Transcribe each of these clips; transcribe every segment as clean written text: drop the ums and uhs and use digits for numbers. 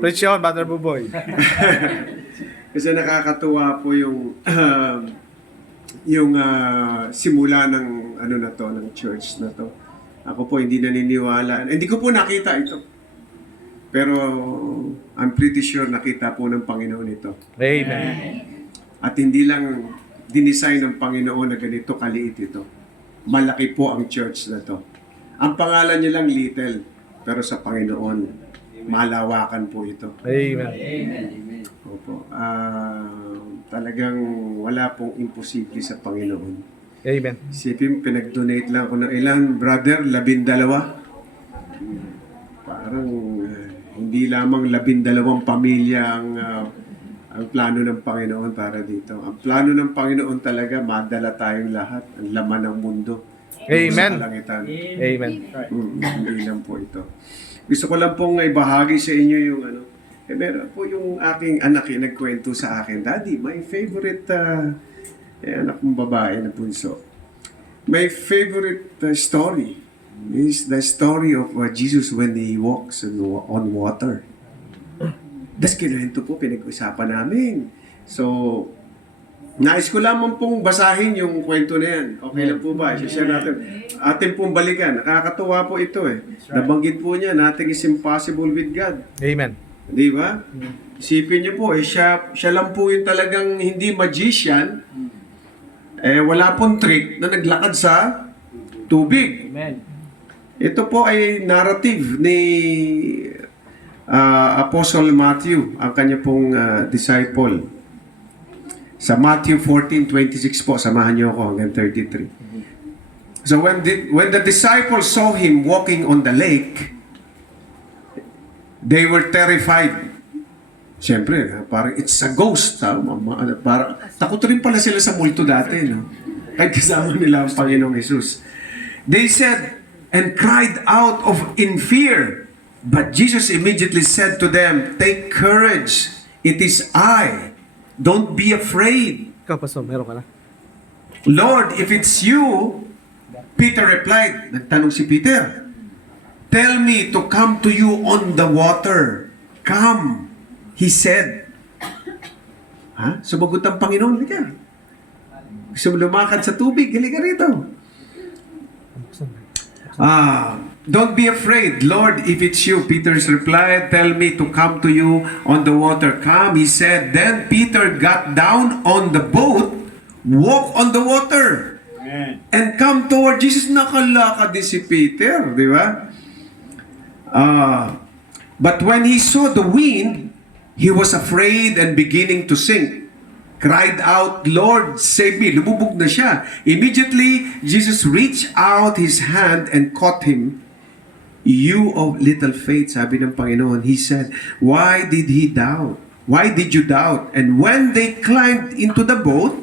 Preach on, Brother Buboy. Kasi nakakatuwa po yung simula ng ano na to, ng church na to. Ako po hindi naniniwala. Hindi ko po nakita ito. Pero I'm pretty sure nakita po ng Panginoon ito. Amen. At hindi lang dinesign ng Panginoon na ganito kaliit ito. Malaki po ang church na to. Ang pangalan niya lang little, pero sa Panginoon, malawakan po ito. Amen. Opo. Talagang wala pong imposible sa Panginoon. Amen. Isipin, pinag-donate lang ako ng ilan, brother, 12. Parang hindi lamang 12 pamilya ang plano ng Panginoon para dito. Ang plano ng Panginoon talaga, madala tayong lahat, ang laman ng mundo. Amen. Sa kalangitan. Amen. Hindi lang po ito. Gusto ko lang pong ibahagi sa inyo yung meron po yung aking anak yung nagkwento sa akin, Daddy, my favorite anak kong babae na bunso. My favorite story is the story of Jesus when He walks on water. Das kinuwento po, pinag-usapan namin. So, nais ko lamang pong basahin yung kwento na yan. Okay lang po ba? I-share natin. Atin pong balikan. Nakakatuwa po ito eh. Nabanggit po niya, nothing is impossible with God. Amen. Di ba? Isipin niyo po, siya lang po yung talagang hindi magician, wala pong trick na naglakad sa tubig. Amen. Ito po ay narrative ni Apostle Matthew, ang kanya pong disciple. Sa Matthew 14:26 po, samahan niyo ako hanggang 33. So when the disciples saw him walking on the lake, they were terrified. Siyempre, parang it's a ghost. Parang, takot rin pala sila sa multo dati, no? Kahit kasama nila ang Panginoong Jesus. They said, and cried out in fear. But Jesus immediately said to them, take courage. It is I. Don't be afraid. Ikaw, Pastor, meron ka na. Lord, if it's you, Peter replied. Nagtanong si Peter, tell me to come to you on the water. Come, he said. Sumagot ang Panginoon, halika. Gusto mo lumakad sa tubig, halika rito. Don't be afraid, Lord, if it's you. Peter's replied, tell me to come to you on the water. Come, he said. Then Peter got down on the boat, walked on the water, and come toward Jesus. Nakalakad din si Peter, di ba? But when he saw the wind, he was afraid and beginning to sink. Cried out, Lord, save me. Lumubog na siya. Immediately, Jesus reached out his hand and caught him. You of little faith, sabi ng Panginoon. He said, why did he doubt? Why did you doubt? And when they climbed into the boat,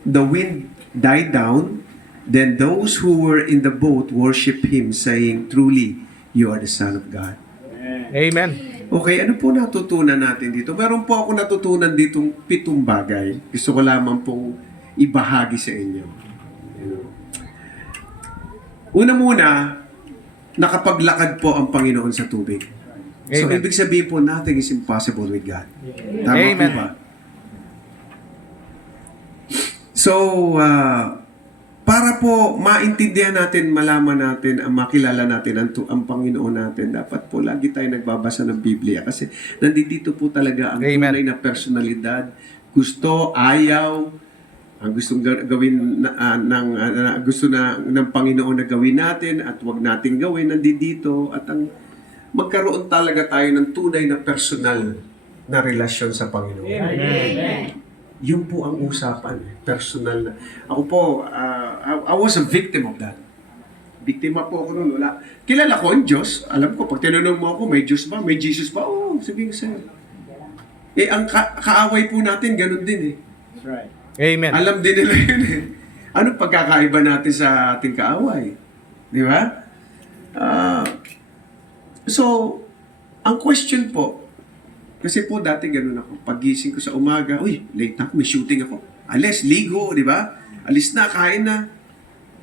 the wind died down. Then those who were in the boat worshiped him, saying, truly, you are the Son of God. Amen. Okay, ano po natutunan natin dito? Meron po ako natutunan ditong 7 bagay. Gusto ko lamang pong ibahagi sa inyo. Una muna, nakapaglakad po ang Panginoon sa tubig. So, Amen. ibig sabihin po, nothing is impossible with God. Tama Amen. po ba? So, para po maintindihan natin, malaman natin, makilala natin ang Panginoon natin, dapat po lagi tayo nagbabasa ng Biblia. Kasi nandito po talaga ang Amen. tunay na personalidad. Gusto, ayaw, ang gustong gawin gusto ng Panginoon na gawin natin at wag nating gawin nandito at ang magkaroon talaga tayo ng tunay na personal na relasyon sa Panginoon. Amen. Yun po ang usapan, personal na. Ako po, I was a victim of that. Biktima po ako noon. Wala. Kilala ko ang Diyos. Alam ko, pag tinanong mo ako, may Diyos ba? May Jesus ba? Oo, sabihin ko sa'yo. Ang kaaway po natin, ganun din eh. That's right. Amen. Alam din nila yun eh. Ano pagkakaiba natin sa ating kaaway? Di ba? So, ang question po, kasi po dati ganun ako, pagising ko sa umaga, uy, late na ako, may shooting ako. Alis, ligo, di ba? Alis na, kain na.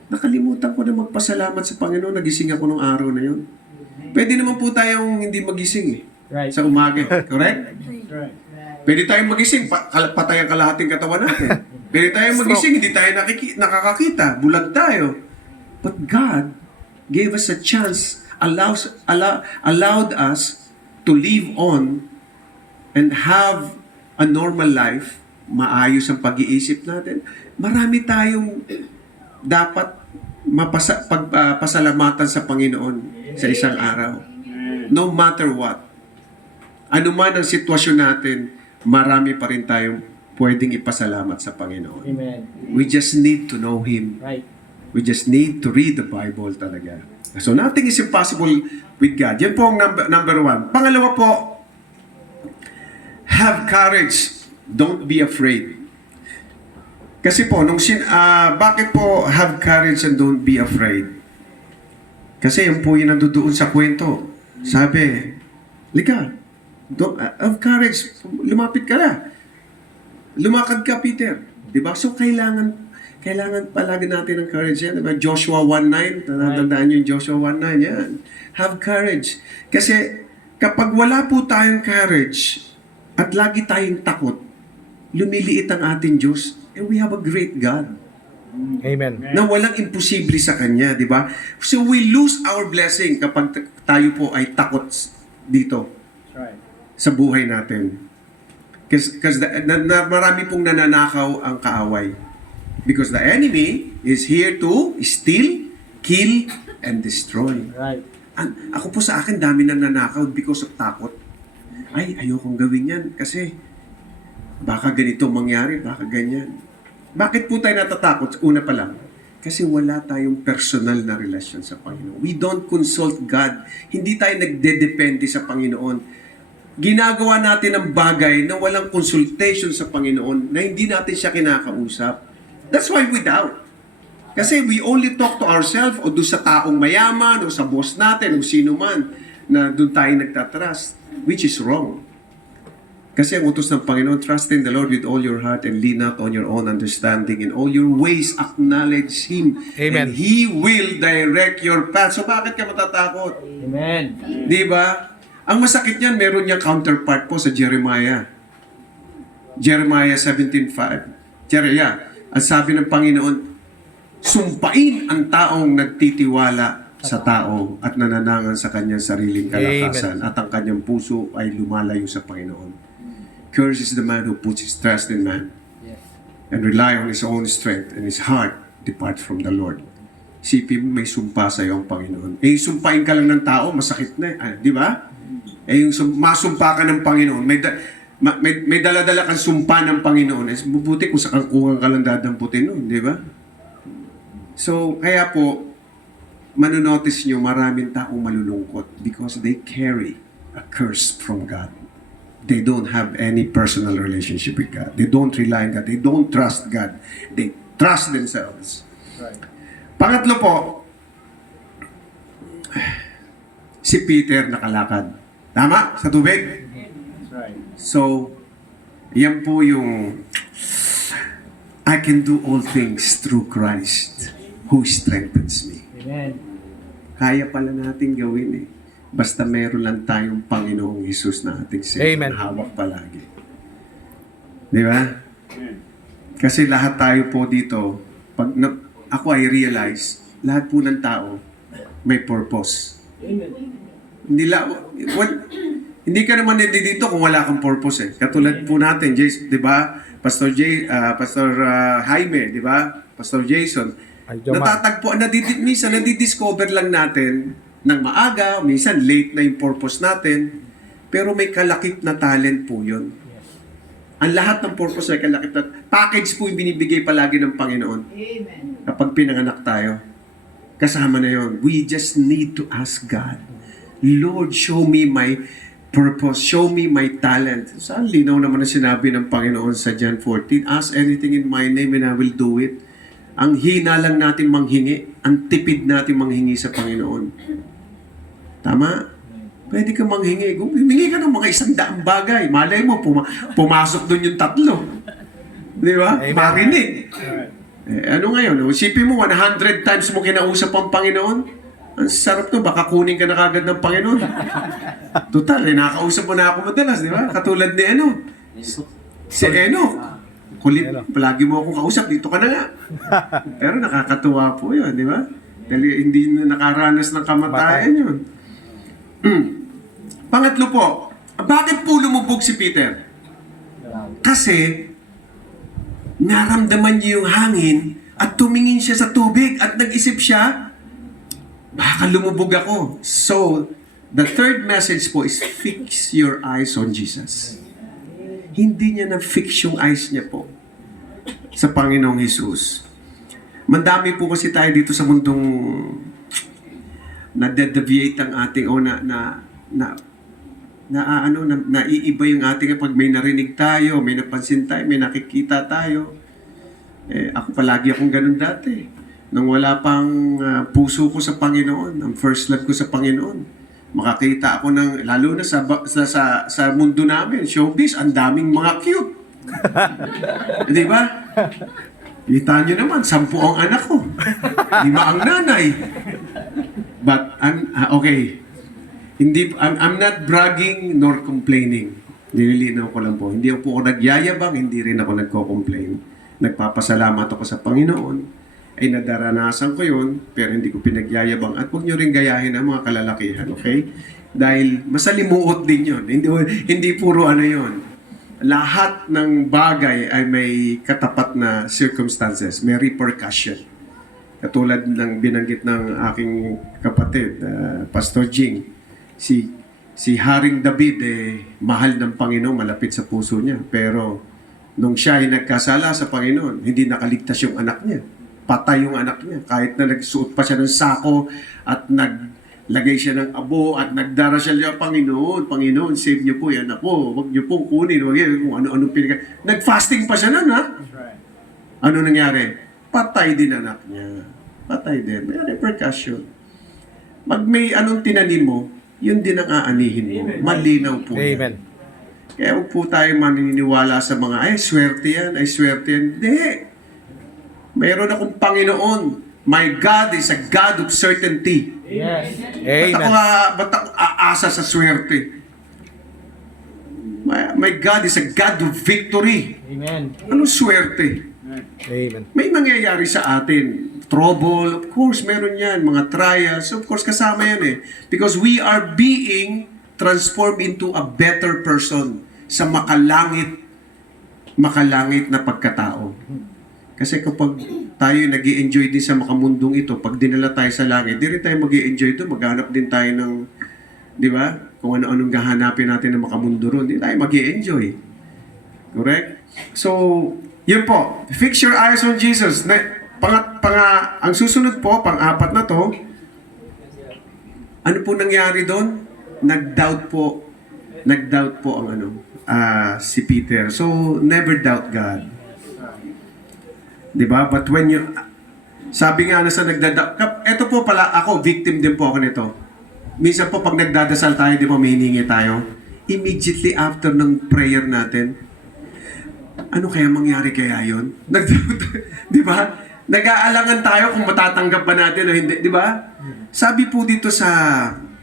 Nakalimutan ko na magpasalamat sa Panginoon, nagising ako nung araw na yun. Pwede naman po tayong hindi magising eh. Right. Sa umaga. Correct? Right. Pwede tayong magising, patay ang kalahating katawan natin. Pwede tayong magising, hindi tayo nakakakita, bulag tayo. But God gave us a chance, allowed us to live on and have a normal life, maayos ang pag-iisip natin. Marami tayong dapat pasalamatan sa Panginoon sa isang araw. No matter what. Ano man ang sitwasyon natin, marami pa rin tayong pwedeng ipasalamat sa Panginoon. Amen. We just need to know Him. Right. We just need to read the Bible talaga. So nothing is impossible with God. Yan po ang number one. Pangalawa po, have courage. Don't be afraid. Kasi po, bakit po have courage and don't be afraid? Kasi yun po yung nandoon sa kwento. Sabi, lika, have courage, lumapit ka na. Lumakad ka, Peter. Diba? So, kailangan palagi natin ng courage yan. Diba? Joshua 1:9, natandaan nyo yung Joshua 1:9, yan. Have courage. Kasi, kapag wala po tayong courage, at lagi tayong takot, lumiliit ang ating Diyos, and we have a great God. Amen. Na walang imposible sa Kanya, di ba? So, we lose our blessing kapag tayo po ay takot dito Right. sa buhay natin. Kasi marami pong nananakaw ang kaaway. Because the enemy is here to steal, kill, and destroy. Right. Ako po sa akin, dami nananakaw because of takot. Ay, ayokong gawin yan kasi baka ganito mangyari, baka ganyan. Bakit po tayo natatakot? Una pa lang, kasi wala tayong personal na relasyon sa Panginoon. We don't consult God. Hindi tayo nagdedepende sa Panginoon. Ginagawa natin ang bagay na walang consultation sa Panginoon, na hindi natin siya kinakausap. That's why we doubt. Kasi we only talk to ourselves o doon sa taong mayaman o sa boss natin o sino man na doon tayo nagtatrust, which is wrong. Kasi ang utos ng Panginoon, trust in the Lord with all your heart and lean not on your own understanding. In all your ways, acknowledge Him. Amen. And He will direct your path. So bakit ka matatakot? Amen. Di ba? Ang masakit niyan, meron niyang counterpart po sa Jeremiah. Jeremiah 17:5. Ang sabi ng Panginoon, sumpain ang taong nagtitiwala sa tao at nananangan sa kanyang sariling kalakasan at ang kanyang puso ay lumalayo sa Panginoon. Cursed is the man who puts his trust in man Yes. and rely on his own strength and his heart depart from the Lord. Isipin mo, may sumpa sa iyo ang Panginoon. Sumpain ka lang ng tao, masakit na di ba? Yung masumpa ka ng Panginoon, may dala-dala kang sumpa ng Panginoon. Mabuti kung sa kangkungan ka lang dadamputin nun, di ba? So, kaya po, manonotice nyo, maraming taong malulungkot because they carry a curse from God. They don't have any personal relationship with God. They don't rely on God. They don't trust God. They trust themselves. Right. Pangatlo po, si Peter nakalakad. Tama? Sa tubig? That's right. So, yan po yung I can do all things through Christ who strengthens me. Amen. Kaya pala natin gawin eh. Basta meron lang tayong Panginoong Hesus na ating Amen. hawak palagi. Di ba? Kasi lahat tayo po dito, ako ay realize, lahat po ng tao may purpose. Hindi ka naman dito kung wala kang purpose eh. Katulad po natin, di ba? Pastor Jaime, di ba? Pastor Jason. Minsan nadidiscover lang natin ng maaga, minsan late na yung purpose natin, pero may kalakip na talent po yun. Ang lahat ng purpose ay kalakip na package po yung binibigay palagi ng Panginoon. Amen. Kapag pinanganak tayo, kasama na yun. We just need to ask God, Lord, show me my purpose, show me my talent. Saan linaw naman na sinabi ng Panginoon sa John 14, ask anything in my name and I will do it. Ang hina lang natin manghingi, ang tipid natin manghingi sa Panginoon. Tama? Pwede ka manghingi. Humingi ka ng mga 100 bagay. Malay mo, pumasok doon yung 3. Di ba? Marinig. Right. Ano ngayon? Isipin mo, 100 times mo kinausap ang Panginoon? Ang sarap to, baka kunin ka na kagad ng Panginoon. Total, nakakausap mo na ako madalas, di ba? Katulad ni si Enoch. Kulit, palagi mo akong kausap, dito ka na nga. Pero nakakatuwa po yun, di ba? Dahil hindi na nakaranas ng kamatayan yun. Pangatlo po, bakit po lumubog si Peter? Kasi, naramdaman niya yung hangin at tumingin siya sa tubig at nag-isip siya, baka lumubog ako. So, the third message po is fix your eyes on Jesus. Hindi niya na-fix yung eyes niya po sa Panginoong Jesus. Mandami po kasi tayo dito sa mundong na-deviate ang ating naiiba yung ating pag may narinig tayo, may napansin tayo, may nakikita tayo. Ako palagi akong ganun dati. Nung wala pang puso ko sa Panginoon, ang first love ko sa Panginoon, makakita ako ng, lalo na sa mundo namin, showbiz, ang daming mga cute. Di ba? Kita nyo naman, 10 ang anak ko. 5 ang nanay. But, okay. I'm not bragging nor complaining. Nililinaw ko lang po. Hindi po ako nagyayabang, hindi rin ako nagko-complain. Nagpapasalamat ako sa Panginoon. Ay nadaranasan ko yun, pero hindi ko pinagyayabang. At huwag nyo rin gayahin ang mga kalalakihan, okay? Dahil masalimuot din yun. Hindi puro yun. Lahat ng bagay ay may katapat na circumstances, may repercussion. Katulad ng binanggit ng aking kapatid, Pastor Jing, si Haring David, mahal ng Panginoon, malapit sa puso niya. Pero nung siya ay nagkasala sa Panginoon, hindi nakaligtas yung anak niya. Patay yung anak niya. Kahit na nagsuot pa siya ng sako at naglagay siya ng abo at nagdarasal siya, Panginoon, save niyo po yan ako. Huwag niyo po kunin. Huwag yan, kung ano-ano nag-fasting pa siya nun, ha? Ano nangyari? Patay din anak niya. Patay din. May repercussion. May anong tinanim mo, yun din ang aanihin mo. Malinaw po yan. Amen. Kaya huwag po tayo maniniwala sa mga, swerte yan. Hindi. Mayroon akong Panginoon. My God is a God of certainty. Yes. Ba't ako aasa sa swerte? My God is a God of victory. Amen. Anong swerte? Amen. May nangyayari sa atin. Trouble, of course, meron yan. Mga trials, of course, kasama yan Because we are being transformed into a better person sa makalangit na pagkatao. Kasi kapag tayo nag-i-enjoy din sa makamundong ito, pag dinala tayo sa langit, di rin tayo mag-i-enjoy doon. Maghanap din tayo ng, di ba? Kung ano-anong gahanapin natin ng makamundo ron, di tayo mag-i-enjoy. Correct? So, yun po. Fix your eyes on Jesus. Ang susunod po, pang-apat na to, ano po nangyari doon? Nag-doubt po ang si Peter. So, never doubt God. Diba? But when you... Sabi nga na sa nagdadasal... Ito po pala, ako, victim din po ako nito. Minsan po, pag nagdadasal tayo, di ba, may hiningi tayo? Immediately after ng prayer natin, ano kaya mangyari kaya yun? Di ba? Nag-aalangan tayo kung matatanggap ba natin o hindi. Di ba? Sabi po dito sa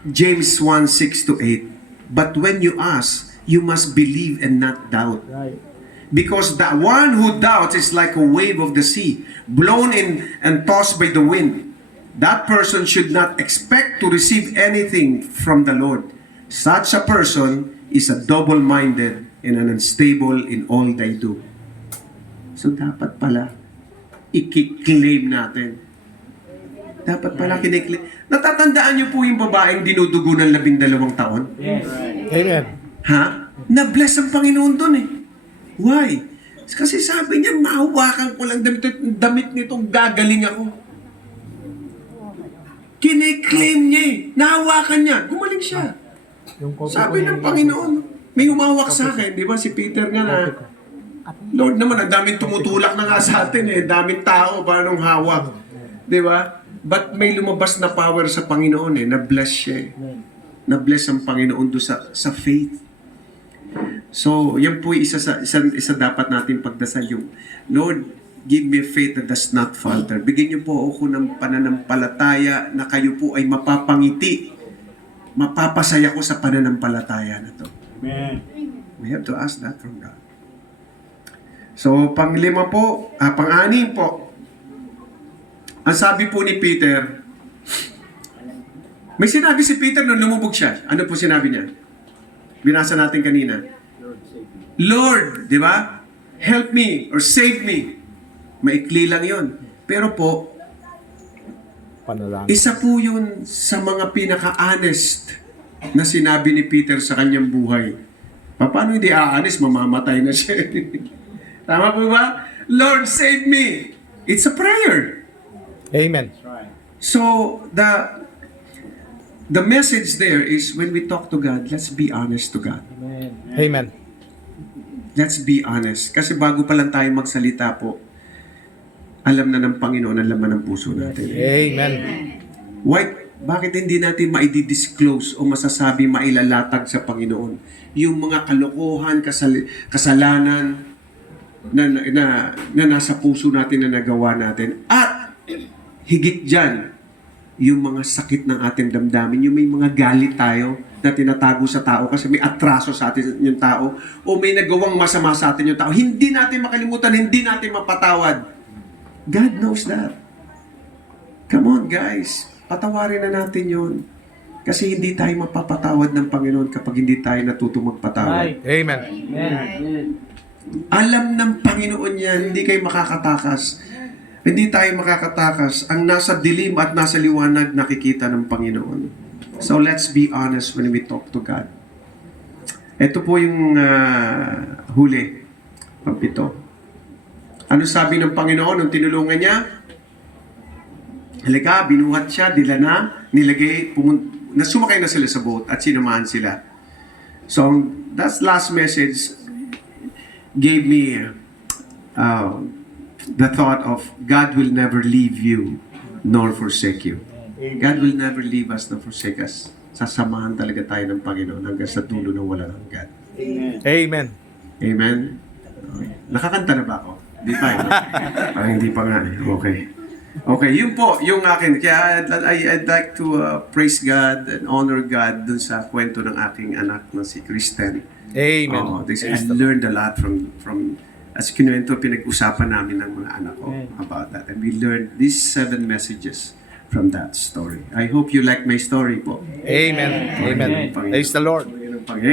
James 1:6-8, but when you ask, you must believe and not doubt. Right. Because the one who doubts is like a wave of the sea, blown in and tossed by the wind. That person should not expect to receive anything from the Lord. Such a person is a double-minded and an unstable in all they do. So dapat pala, i-claim natin. Dapat pala kiniklaim. Natatandaan niyo po yung babaeng dinudugo ng 12 taon? Yes. Amen. Ha? Na-bless ang Panginoon doon Why? Kasi sabi niya, mahawakan ko lang damit nito, gagaling ako. Kiniklaim niya nahawakan niya, gumaling siya. Sabi ng Panginoon, may humawak sa akin, di ba? Si Peter nga na, Lord naman, ang daming tumutulak na nga sa atin daming tao, paanong hawak? Di ba? But may lumabas na power sa Panginoon na-bless siya Na-bless ang Panginoon doon sa faith. So, yan po isa dapat natin pagdasal yung, Lord, give me a faith that does not falter. Bigyan niyo po ako ng pananampalataya na kayo po ay mapapangiti. Mapapasaya ko sa pananampalataya na to. Amen. We have to ask that from God. So, panglima po, pang-anim po, ang sabi po ni Peter, may sinabi si Peter nung lumubog siya. Ano po sinabi niya? Binasa natin kanina. Lord, di ba? Help me or save me. Maikli lang yon. Pero po, Panalangin. isa po yun sa mga pinaka-honest na sinabi ni Peter sa kanyang buhay. Paano hindi honest? Mamamatay na siya. Tama po ba? Lord, save me. It's a prayer. Amen. That's right. So, the message there is when we talk to God, let's be honest to God. Amen. Amen. Let's be honest. Kasi bago pa lang tayo magsalita po, alam na ng Panginoon ang laman ng puso natin. Amen. Bakit hindi natin maidi-disclose o masasabi, mailalatag sa Panginoon yung mga kalokohan, kasalanan na nasa puso natin na nagawa natin. At higit dyan, yung mga sakit ng ating damdamin, yung may mga galit tayo na tinatago sa tao kasi may atraso sa atin yung tao o may nagawang masama sa atin yung tao. Hindi natin makalimutan, hindi natin mapatawad. God knows that. Come on, guys. Patawarin na natin yun. Kasi hindi tayo mapapatawad ng Panginoon kapag hindi tayo natutong magpatawad. Amen. Amen. Alam ng Panginoon yan, hindi kayo makakatakas. Hindi tayo makakatakas. Ang nasa dilim at nasa liwanag nakikita ng Panginoon. So let's be honest when we talk to God. Ito po yung huli. Pampito. Ano sabi ng Panginoon nung tinulungan niya? Halika, binuhat siya, dila na, nilagay, nasumakay na sila sa boat at sinamahan sila. So, that last message gave me the thought of God will never leave you nor forsake you. God will never leave us nor forsake us. Sasamahan talaga tayo ng Panginoon hanggang sa dulo ng walang hanggan. Amen. Amen. Amen? Nakakanta na ba ako? Hindi pa. Hindi pa nga. Okay. Okay, yun po, yung akin. Kaya I'd like to praise God and honor God dun sa kwento ng aking anak na si Kristen. Amen. I learned a lot from as kinuwento, pinag-usapan namin ng mga anak ko Amen. about that. And we learned these 7 messages from that story. I hope you like my story po. Amen. Amen. Praise the Lord. Panginoon,